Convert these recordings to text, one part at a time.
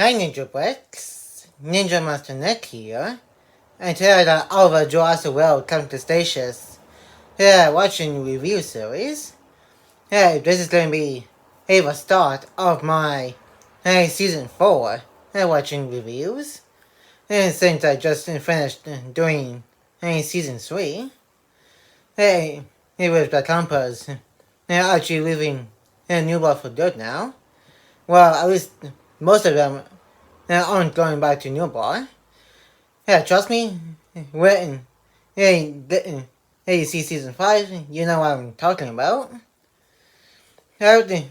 Hi Ninja Bricks, Ninja Master Nick here, and today I got all of Jurassic World Camp Cretaceous. Watching review series. This is going to be the start of my season 4 watching reviews. Since I just finished doing season 3, with the campers actually leaving Newport for good now. Well, at least most of them aren't going back to Newport. Trust me, when you see season 5, you know what I'm talking about. With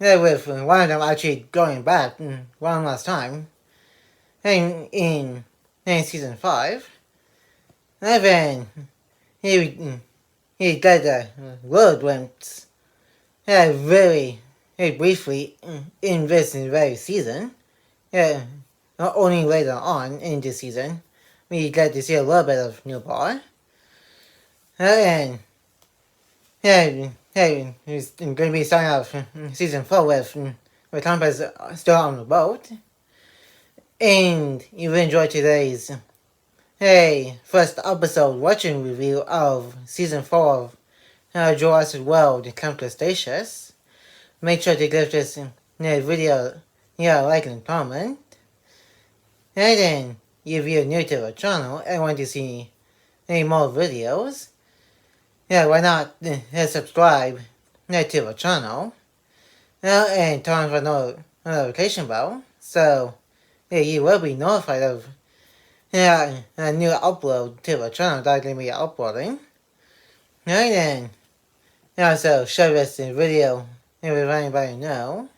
one of them actually going back one last time in season 5. And then he did the road glimpse very briefly in this very season. Only later on in this season we get to see a little bit of Newport. And he's going to be starting off season 4 with Compass still on the boat. And you enjoyed today's first episode watching review of season 4 of Jurassic World Camp Cretaceous. Make sure to give this video a like and comment. And then, if you're new to the channel and want to see any more videos, why not subscribe to the channel and turn on the notification bell so you will be notified of a new upload to the channel that I'm going to be uploading. And then also share this video with anybody you know.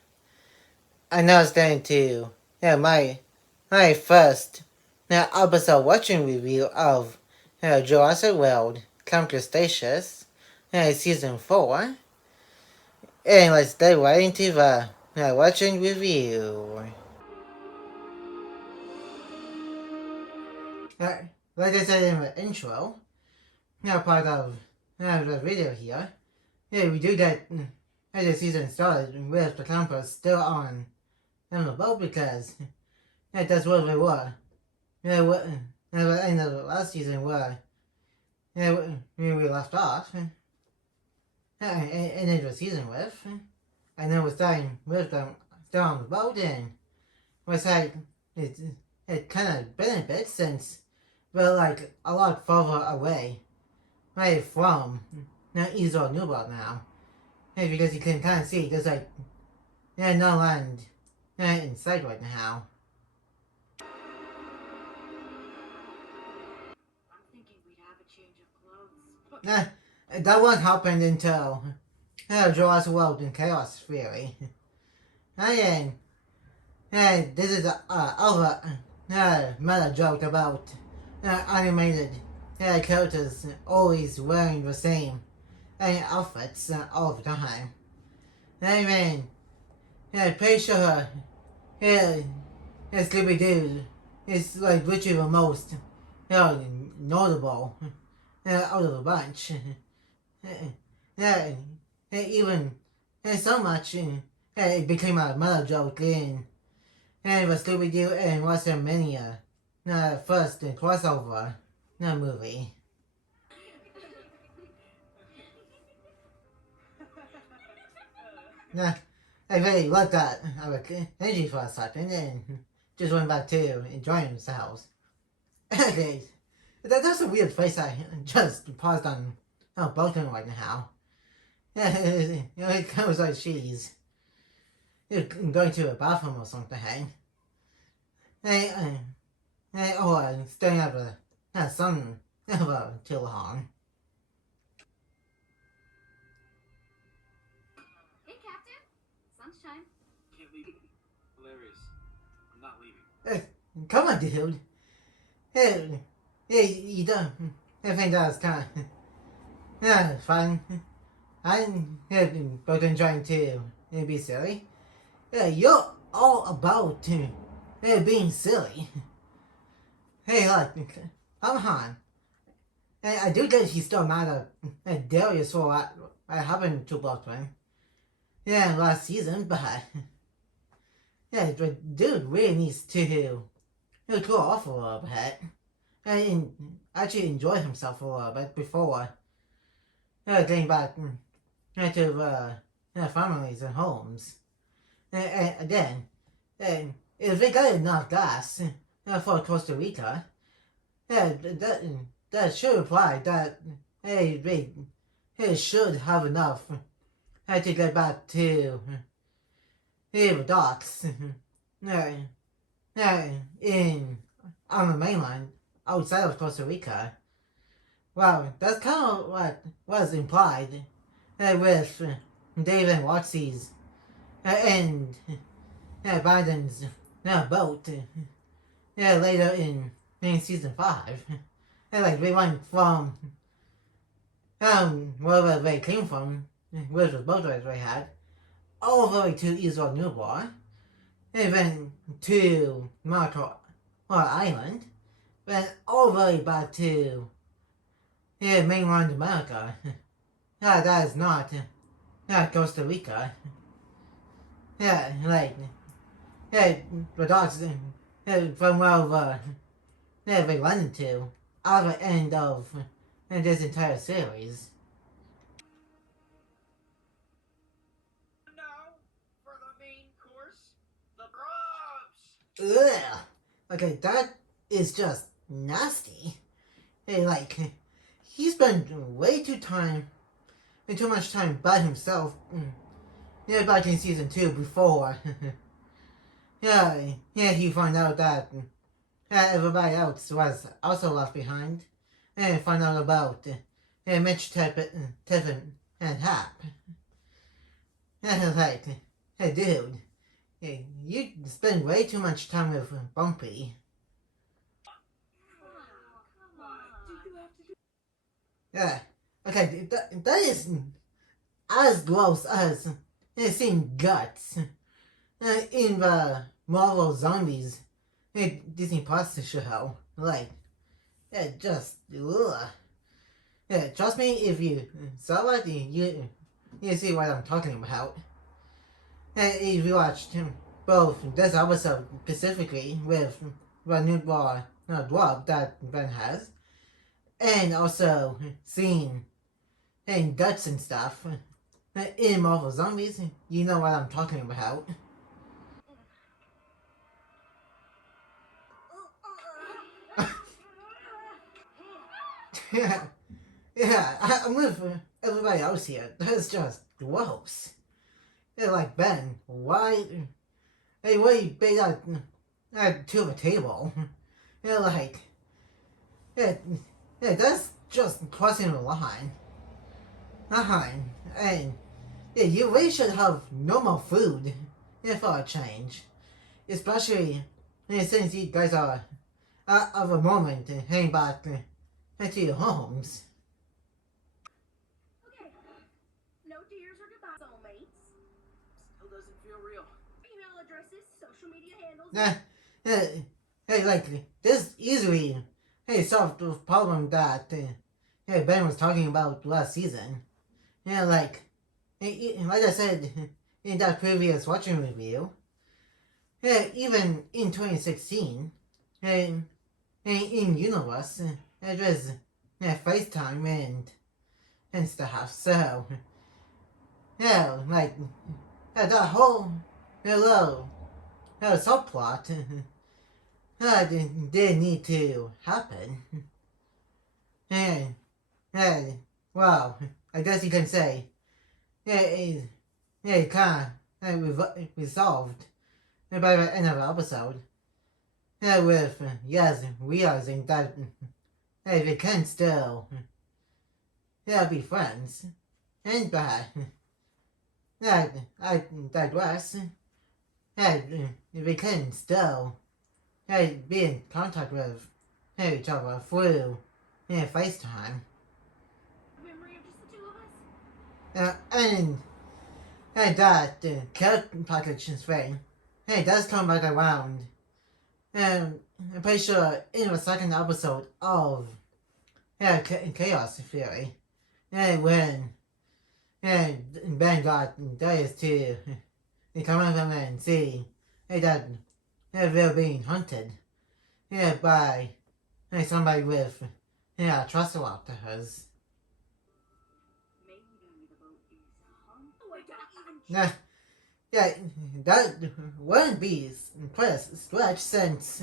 I know it's going to my first episode watching review of Jurassic World Camp Cretaceous season 4. And let's dive right into the watching review. Like I said in the intro, part of the video here, we do that as the season started with the campers still on the boat because that's where they were. At the end of the last season where we left off. And ended the season with. And then we're starting with them still on the boat, and it was like it kind of been a bit since we're like a lot further away from East or Newport now. Because you can kind of see there's like no land in sight right now. That won't happen until Jurassic World and Chaos Theory. And this is other meta joke about animated characters always wearing the same outfits all the time. I mean, pretty sure Scooby-Doo is like literally the most notable out of the bunch. Even so much it became a meta joke in the Scooby-Doo and WrestleMania first crossover movie. I really looked at our energy for a second and just went back to enjoying themselves. Okay. That's a weird face I just paused on Balkan right now. It kind of like she's going to a bathroom or something. Or staring at the sun too long. Hey, Captain. Sunshine. Can't leave. Hilarious. I'm not leaving. Come on, dude. You don't. I think that was kind of fun. I'm both enjoying to be silly. You're all about being silly. Hey, look, come on. I do guess he's still mad at Darius for what happened to both of them. Last season, but Yeah, but dude really needs to cool off a little bit and actually enjoy himself a little bit before getting back to families and homes. And again, if they got enough gas for Costa Rica, that should imply that they should have enough to get back to the docks in on the mainland outside of Costa Rica. Well, that's kind of what was implied with Dave and Watsy's and Biden's boat later in season 5. Like they went from wherever they came from with the boat race they had all the way to Israel Newbar, and then to Marco Island, then all the way back to mainland America. That is not Costa Rica. The dogs from wherever they landed to at the end of this entire series. Now, for the main course, the grubs! Ugh. Okay, that is just nasty. He spent way too much time by himself. Back in season 2 before. He found out that everybody else was also left behind. And found out about Mitch, Tiffin, and Hap. Hey dude, you spend way too much time with Bumpy. Yeah, okay, that is as gross as seeing guts in the Marvel Zombies Disney Plus show. Just ugh. Trust me, if you saw it, you see what I'm talking about. If you watched both this episode specifically with the new dwarf that Ben has, and also seen guts and stuff in Marvel Zombies, you know what I'm talking about. I'm with everybody else here. That's just gross. Ben, why? Why you bait out to the table? That's just crossing the line. And you really should have normal food for a change. Especially since you guys are at the moment heading back to your homes. Okay. No tears or goodbye, soulmates. Still doesn't feel real. Email addresses, social media handles. This easily solved the problem that Ben was talking about last season. Like I said in that previous watching review, even in 2016, in Universe, it was FaceTime and stuff. So that whole little subplot did need to happen. Well, I guess you can say it kind of resolved by the end of the episode. With yes realizing that they can still be friends. And I digress. They can still be in contact with each other through FaceTime. Memory of just the two of us? And that care package thing does come back around. And I'm pretty sure in the second episode of Chaos Theory, when Ben got Darius to come over and see that they're being hunted by somebody with triceratops. Maybe the boat is hung. Oh, I don't even. Yeah, yeah, that wouldn't be quite a stretch since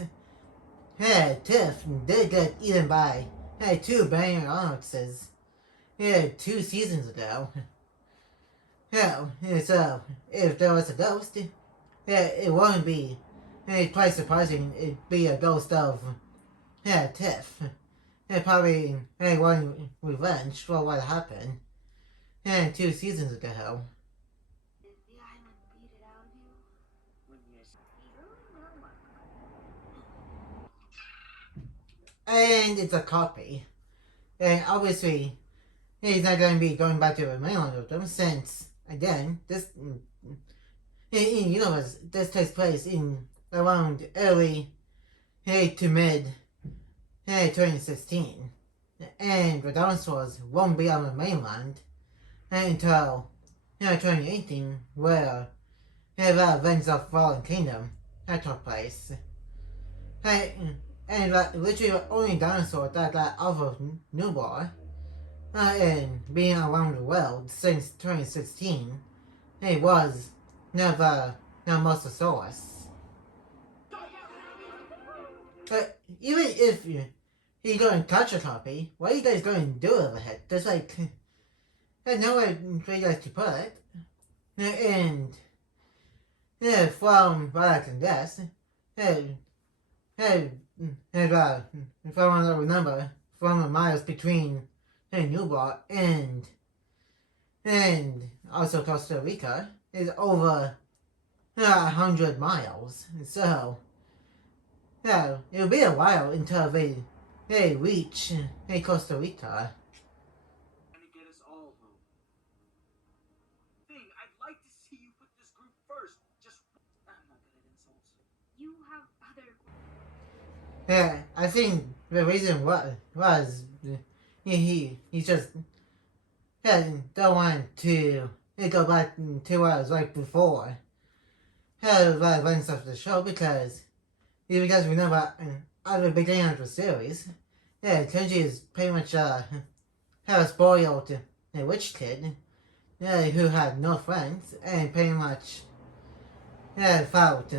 Tiff did get eaten by two Baryonyxes 2 seasons ago. So if there was a ghost, it wouldn't be quite surprising it'd be a ghost of Tiff. Probably wanting revenge for what happened 2 seasons ago. Did the island beat it out of you? When yes. And it's a copy. And obviously, he's not going to be going back to the mainland with them since, again, this in universe, this takes place in around early to mid 2016. And the dinosaurs won't be on the mainland until 2018, where the Avengers of Fallen Kingdom took place. And literally the only dinosaur that got off of Newbar and being around the world since 2016 was the Mosasaurus. But even if you're going to touch a copy, what are you guys going to do with it? There's there's nowhere for you guys to put it. And from what I can guess, from what I remember, from the miles between Newport and also Costa Rica is over 100 miles. So it'll be a while until they reach Costa Rica. Trying to get us all home. Thing, I'd like to see you put this group first. Just, I'm not good at insults. You have other. I think the reason was he just don't want to go back to what it was like before the events of the show because remember at the beginning of the series, Kenji is pretty much a spoiled rich kid who had no friends and pretty much felt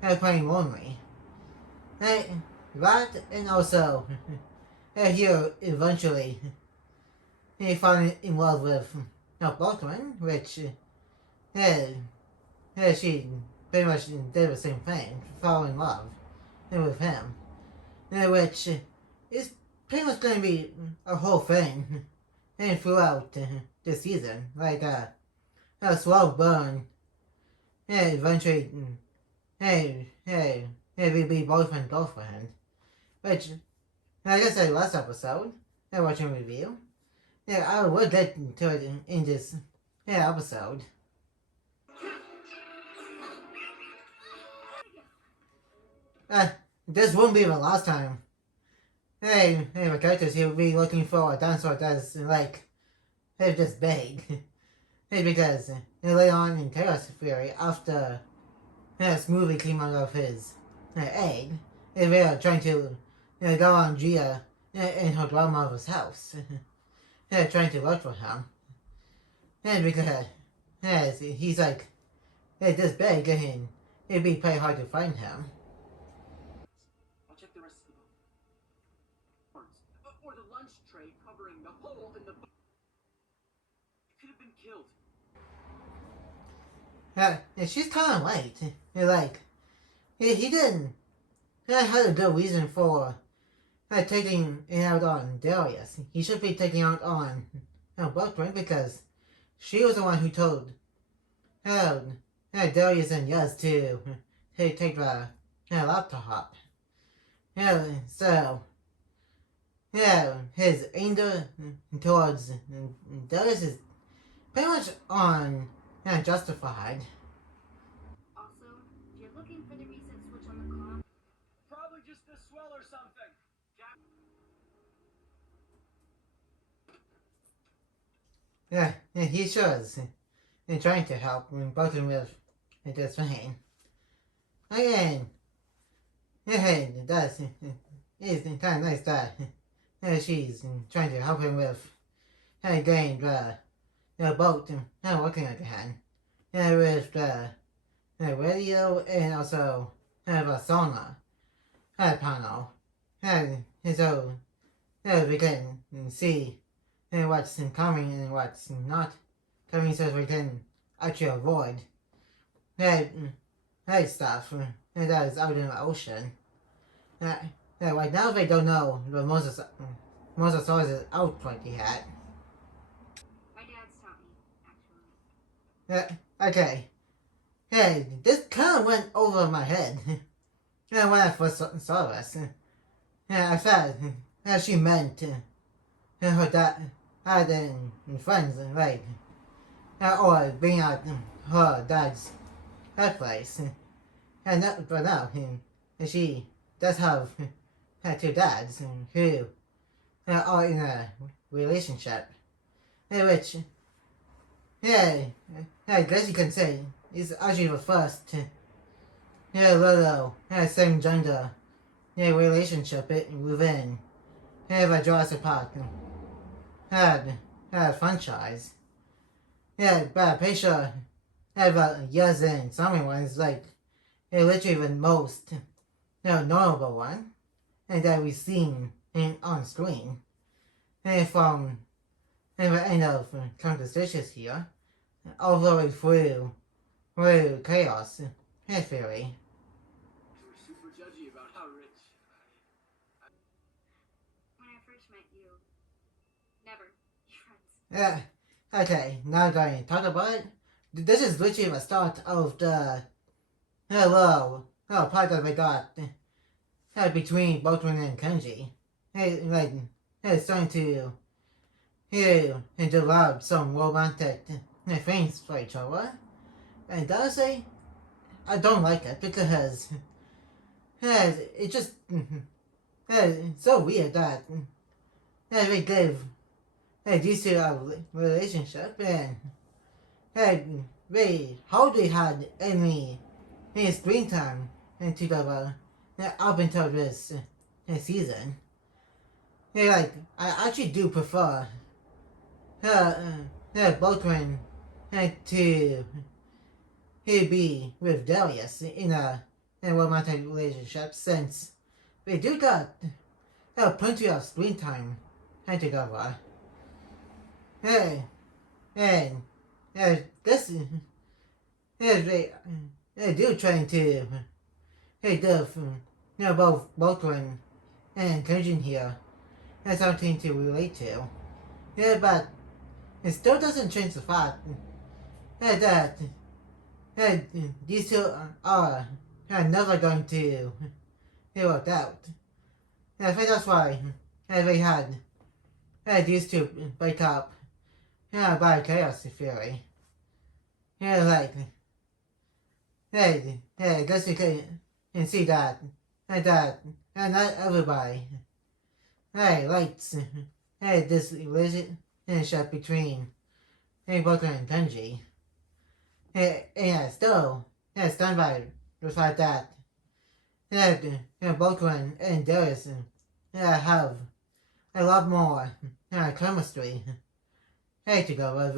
pretty lonely. That and also he eventually he fell in love with Baltimore, which she pretty much did the same thing, fall in love with him, which is pretty much going to be a whole thing throughout this season, like a slow burn, eventually, we'll be boyfriend girlfriend, which, like I said last episode, watching review, I will get to it in this episode. This won't be the last time. The characters here will be looking for a dinosaur that's just big. Because later on in Chaos Theory, after Smoothie came out of his egg, they are trying to go on Gia in her grandmother's house. Trying to look for him. Because he's this big and it'd be pretty hard to find him. I'll check the rest of the boat. Or the lunch tray covering the hole in the boat. You could have been killed. She's kind of late. He didn't have a good reason for taking it out on Darius. He should be taking out on Buckman because she was the one who told Darius and Yaz to take the laptop. So his anger towards Darius is pretty much justified. Also, if you're looking for the reset switch on the clock, Probably just the swell or something. He sure is trying to help Buckman with this thing. Again, hey, that's it's kind of nice that she's trying to help him with getting the boat working again. With the radio and also have a sonar panel. So we can see what's coming and what's not coming so we can actually avoid that, that stuff that is out in the ocean. Right now they don't know the Mosasaurus is out like he had. My dad's taught me, actually. Okay. Hey, this kind of went over my head. When I first saw this. I thought she meant her dad had friends, like, or being at her dad's place. And that, but now, she does have two dads who are in a relationship, which, yeah, I guess you can say is actually the first little same gender relationship within the Jurassic Park had franchise. But I'm pretty sure about years in, some ones like literally the most notable one that we've seen on screen from the end of Camp Cretaceous here all the way through Chaos Theory. You were super judgy about how rich. When I first met you, never. You're friends. Okay, now going to talk about it. This is literally the start of the part that we got between Boatman and Kenji. It's starting to develop some romantic things for each other. And honestly, I don't like it because it's just it's so weird that we gave these two a relationship and they hardly had any screen time together up until this season. I actually do prefer Boatman to be with Darius in a romantic relationship since we do got plenty of screen time together. And this they do trying to both Boatman and Kenjin here has something to relate to. But it still doesn't change the fact that these two are never going to work out. I think that's why they had these two break up by Chaos Theory. I guess you can see that not everybody likes this relationship between Boatman and Kenji. And still stand by the fact that Boatman and Darius have a lot more chemistry together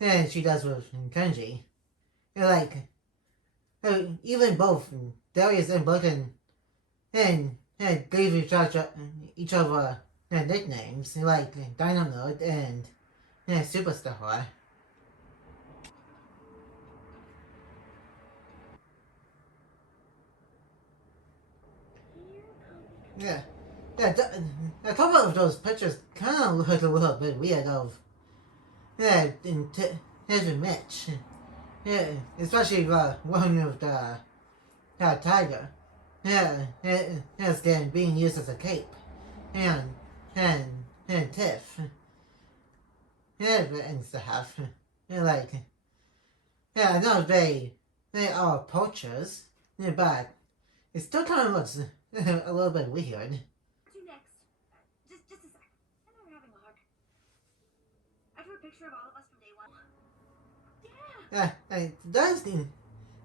than she does with Kenji. Even both Darius and Boatman and gave each other nicknames like Dynamite and Superstar. Yeah. A couple of those pictures kind of look a little bit weird of his Mitch. Especially the one with the tiger. His skin being used as a cape. And Tiff. And stuff. I know they are poachers, but it still kind of looks a little bit weird. To next. Just a sec. I know we're having a hug. I drew a picture of all of us from day one. Yeah.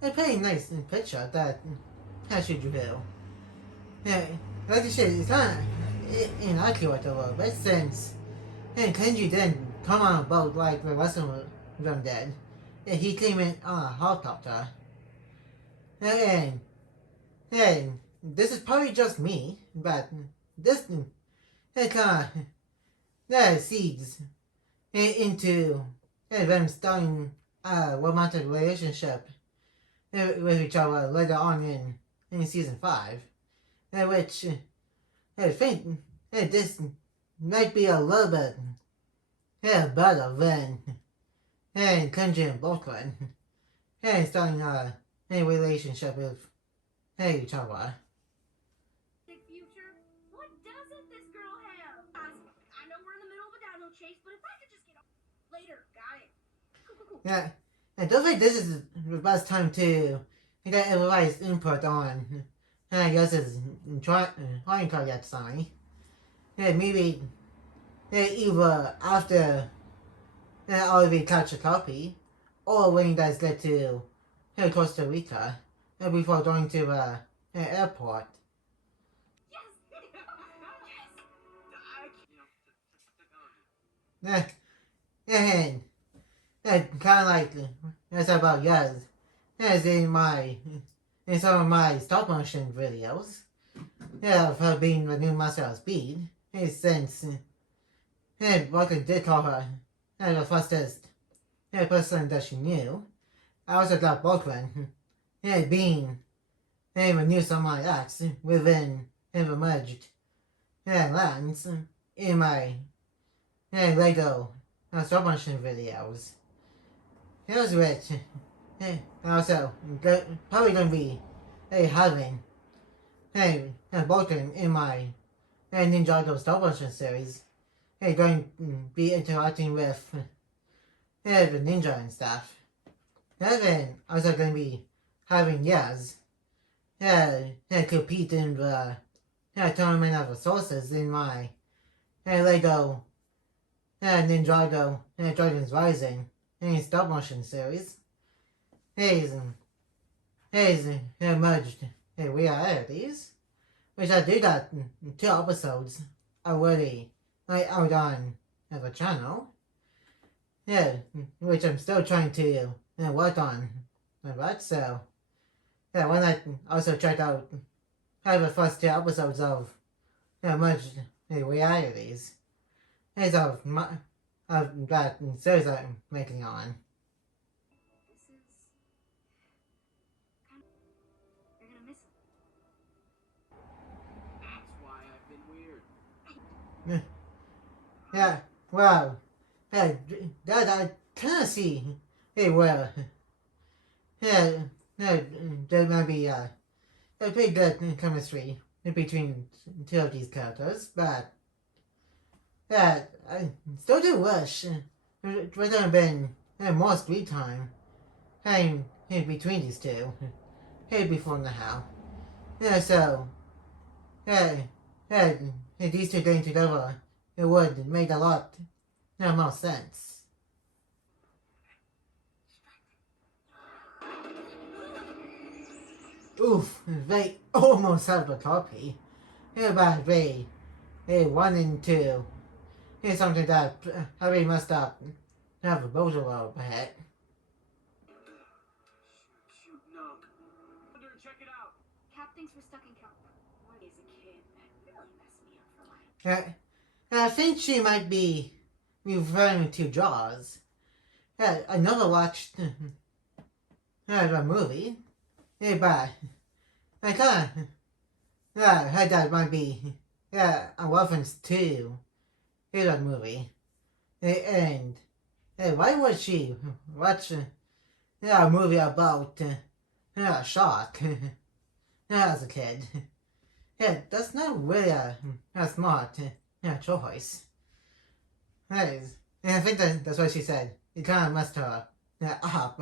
a pretty nice picture that she drew. Yeah, like I said, it's kind of inaccurate a little bit since Kenji didn't come on a boat like the rest of them did. He came in on a helicopter. And, and this is probably just me, but this it kind of seeds into them starting a romantic relationship with each other later on in season 5, which I think this might be a little bit better than Kenji and Brooklyn starting a relationship with each other. Future, what doesn't this girl have? I know we're in the middle of a dino chase, but if I could just get up later, got it. Cool. Yeah, I don't think this is the best time to get everybody's input on I guess it's trying card yet, sorry. Maybe either after already catch a copy or when you guys get to Costa Rica before going to the airport. Yes! And kind of like that's about yes, as in some of my stop motion videos, of her being the new master of speed, since Walker did call her the fastest person that she knew. I also got Brooklyn being the new Samurai X within the merged lands in my Lego stop motion videos. Here's which also probably gonna be having Brooklyn in my Ninjago stop motion series. Going to be interacting with the ninja and stuff. Then also going to be having Yaz compete in the tournament of resources in my Lego Ninjago Dragons Rising stop motion series. He's merged realities, which I do got 2 episodes already out on the channel. Which I'm still trying to work on. But so why not also check out the first 2 episodes of merged realities of that series I'm making on. This is kind of... You're gonna miss him. That's why I've been weird. Yeah, wow. That I kind of see where there might be a pretty good chemistry between 2 of these characters, but I still do wish there would have been more screen time between these 2 before now. So these 2 getting together it would make a lot more sense. Oof, they almost have the copy. But they 1 and 2 is something that I really messed up. Have a boat a little bit. Shoot, no. Check it out. Cap thinks we're stuck in California. What is a kid? That really messed me up for life. I think she might be referring to Jaws. I never watched the movie, but I kind of heard that might be a reference to that movie. And why would she watch a movie about a shark as a kid? That's not really a smart choice. And I think that's what she said. It kind of messed her up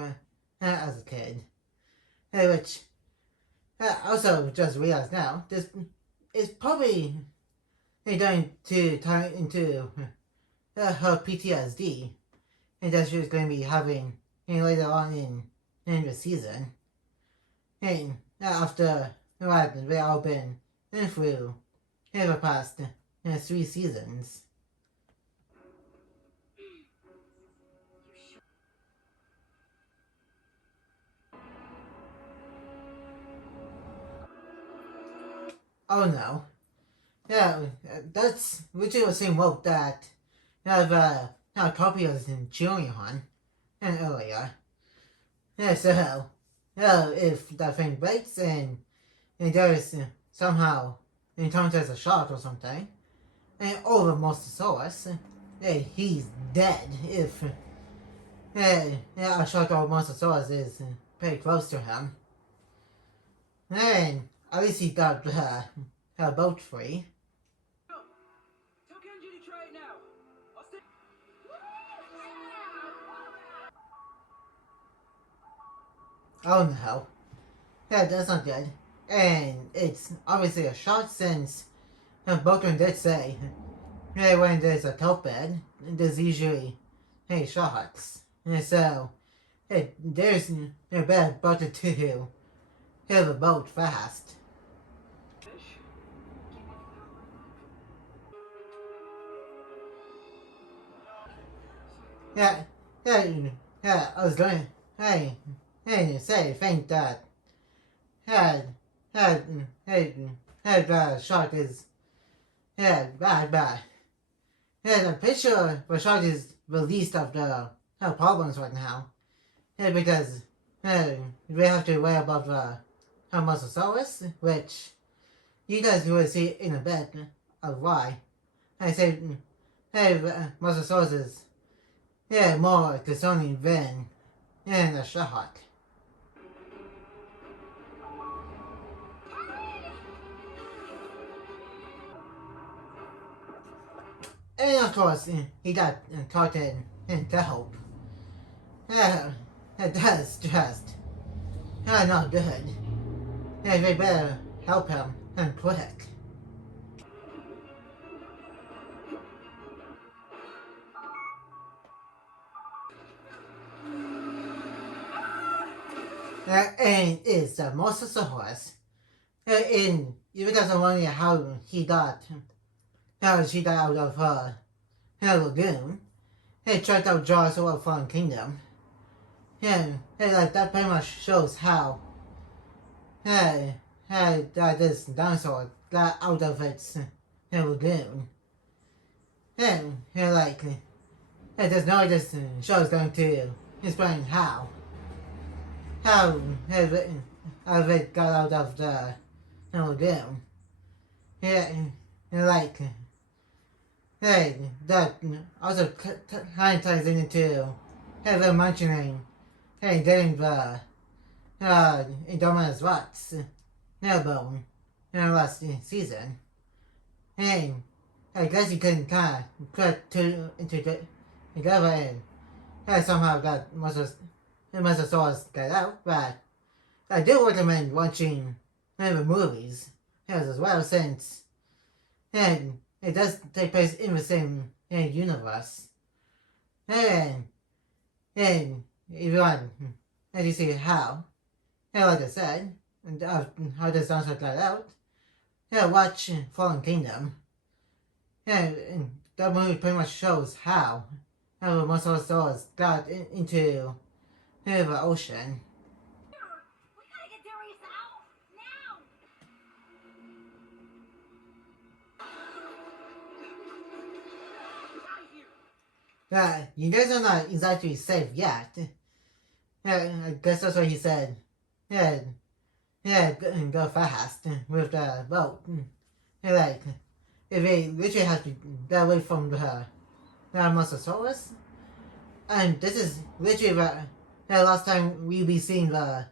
as a kid. Which I also just realized now, this is probably going to tie into her PTSD that she was going to be having later on in the season. And after what we all been through in the past 3 seasons. Oh no. Yeah, that's literally the same rope that the copy was in chewing on earlier. Yeah, so if that thing breaks and there is somehow encounters a shark or something, and over Mosasaurus, he's dead if a shark or Mosasaurus is pretty close to him. And at least he got her boat free. Tell Kenji to try it now. I'll stay. Oh no. Yeah, that's not good. And it's obviously a shot since Boken did say when there's a top bed, there's usually shots. And so there's no bad but to hit the boat fast. Fish? Yeah, I was going, say, think that had shot is, bad. Yeah, I'm pretty sure the shot is the least of the problems right now. Yeah, because we have to worry about the Mosasaurus, which you guys will see in a bit of why. I say, Mosasaurus is more concerning than a shark. And of course, he got caught in the hope. That's just not good. They better help him and quick. And it's the Mosasaurus. And you guys are wondering how she got out of her lagoon. He checked out Jurassic World Kingdom. And that pretty much shows how that this dinosaur got out of its lagoon. And there's no way this show is going to explain how it got out of the lagoon. That also kind of ties into them mentioning getting the Indominus Rex bone last season. And I guess you can kind of put two together and somehow got Mosasaurus got out, but I do recommend watching the movies as well, since it does take place in the same universe. And if you want to see how, like I said, and how this dinosaur got out, watch Fallen Kingdom. And that movie pretty much shows how the Mosasaurus got into the ocean. We gotta get Darius out now. You guys are not exactly safe yet. I guess that's what he said. Go fast with the boat. If they literally have to get away from the Mosasaurus, and this is literally the last time we'll be seeing the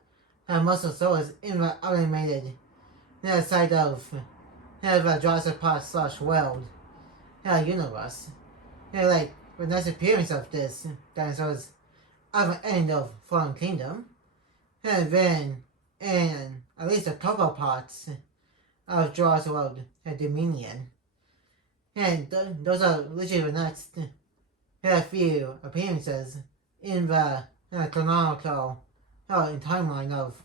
Mosasaurus in the animated side of the Jurassic Park / World universe. The next appearance of this dinosaurs at the end of Fallen Kingdom, and then in at least a couple parts of Jurassic World Dominion. And those are literally the next few appearances in the canonical timeline of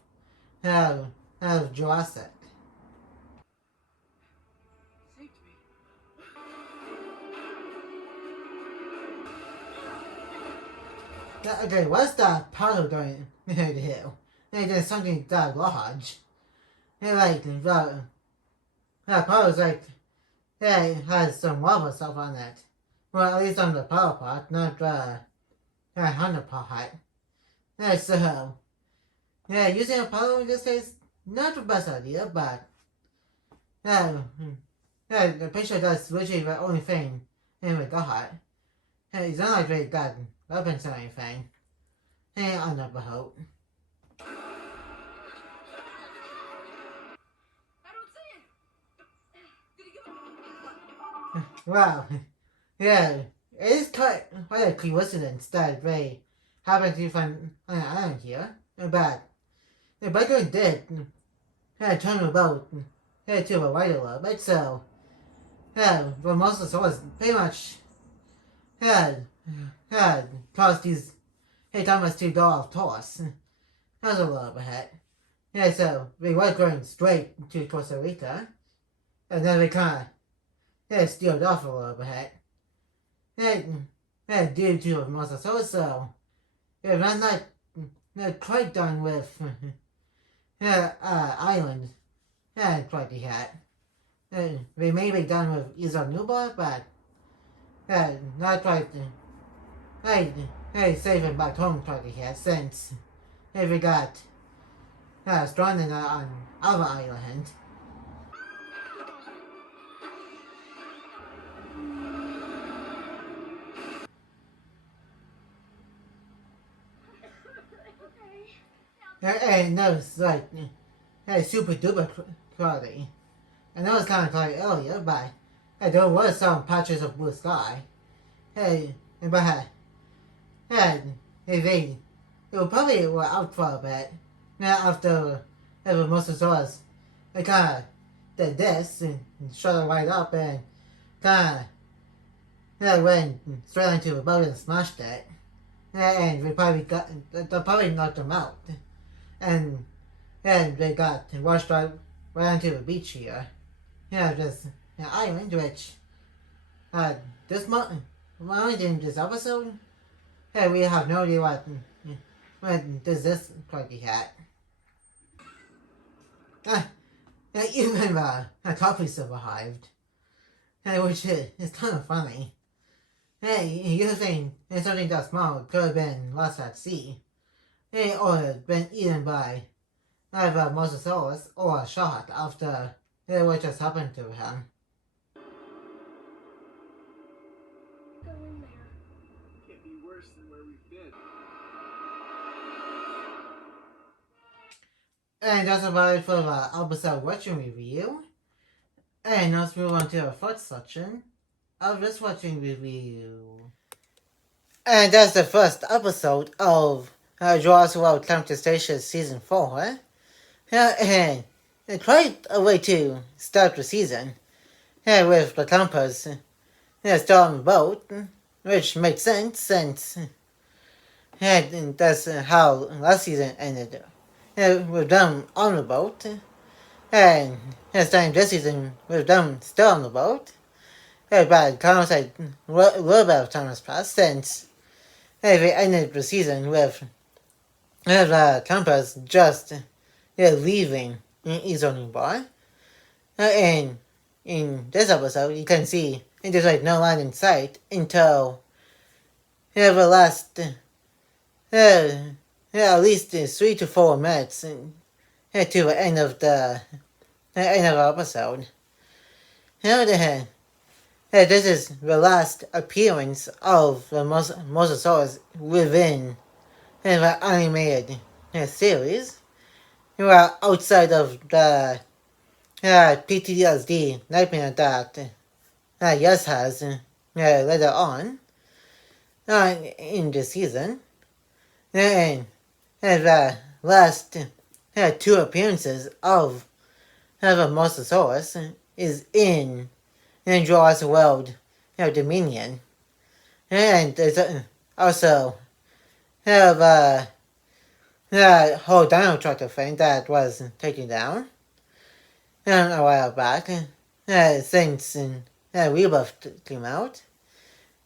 of Jurassic. Saved me. Okay, what's that puddle going to do? There's something that large. Like, that puddle's like, yeah, it has some lava stuff on it. Well, at least on the power part, not the hunter part. Yeah, so, yeah, using a puddle in this case, not the best idea, but, yeah, the picture does literally the only thing in with the heart. Yeah, it's not like they got weapons or anything. Yeah, on the boat. I don't see it. Did he give it? Wow. Yeah, it is quite a coincidence that they happen to find an island here. But the biker did turn the boat to the right a little bit, so yeah, for most of the was pretty much had caused these Thomas to go off course. That was a little bit. Yeah, so we were going straight to Costa Rica, and then we kind of steered off a little bit. Due to Mosasaurus, so we're not quite done with island quite yet. We may be done with Isla Nublar, but not quite safe and back home quite yet, since we got stranded on our island. And that was like super duper cloudy. And that was kind of cloudy earlier, but there was some patches of blue sky. But they probably were out for a bit. Now after Mosasaurus, they kind of did this and shut it right up and kind of went straight into the boat and smashed it. And they probably knocked them out. And they got washed right onto the beach here. This island, which this moment in this episode, we have no idea what does this quality hat. Even a copy survived, which is kind of funny. You think something that small could have been lost at sea. Or been eaten by either Mosasaurus or shot after what just happened to him. Go in there. Can't be worse than where we've been. And that's about it for the episode watching review. And let's move on to our fourth section of this watching review. And that's the first episode of Jurassic World Camp Cretaceous Season 4. And quite a way to start the season. With the campers still on the boat, which makes sense since that's how last season ended. With them on the boat. And starting this season with them still on the boat. But kind of like a little bit of time has passed since they ended the season with the campers just leaving Isoning Bar. And in this episode, you can see there's like no line in sight until the last at least 3 to 4 minutes to the end of the episode. This is the last appearance of the Mosasaurus within the animated series. Outside of the PTSD nightmare that Yes has later on in the season. And the last 2 appearances of the Mosasaurus is in Jurassic World Dominion. And there's also that whole dino tractor thing that was taken down a while back, since Rebirth came out,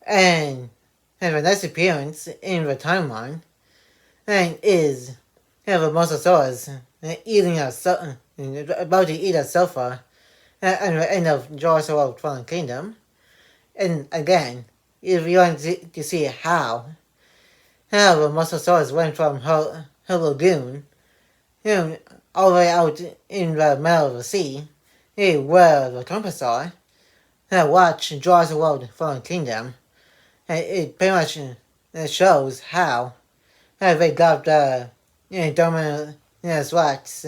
and have a nice appearance in the timeline, and is have a Mosasaurus eating about to eat a sofa at the end of Jurassic World Fallen Kingdom. And again, if you want to see how the Mosasaurus went from her lagoon, all the way out in the middle of the sea, where the compass are, watch Jurassic World Fallen Kingdom. It pretty much shows how they got the Dominus Rex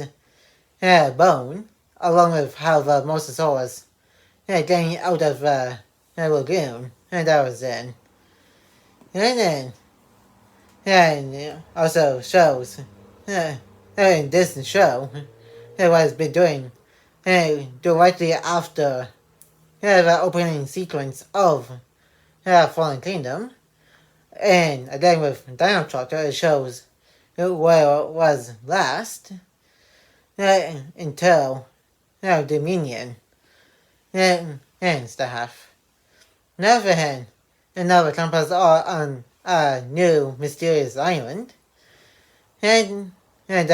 bone, along with how the Mosasaurus getting out of the lagoon that was in. And then, it also shows in this show what it's been doing directly after the opening sequence of Fallen Kingdom. And again with Dino Tractor, it shows where it was last until Dominion and stuff. On the other hand, another campers are on a new mysterious island, and at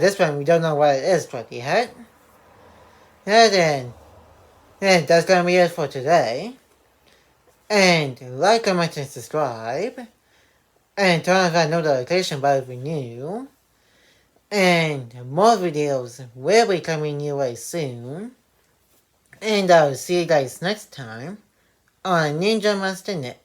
this point we don't know what it is quite yet. And that's gonna be it for today. And like, comment, and subscribe. And turn on that notification bell if you're new. And more videos will be coming your way soon. And I'll see you guys next time on Ninja Master Net.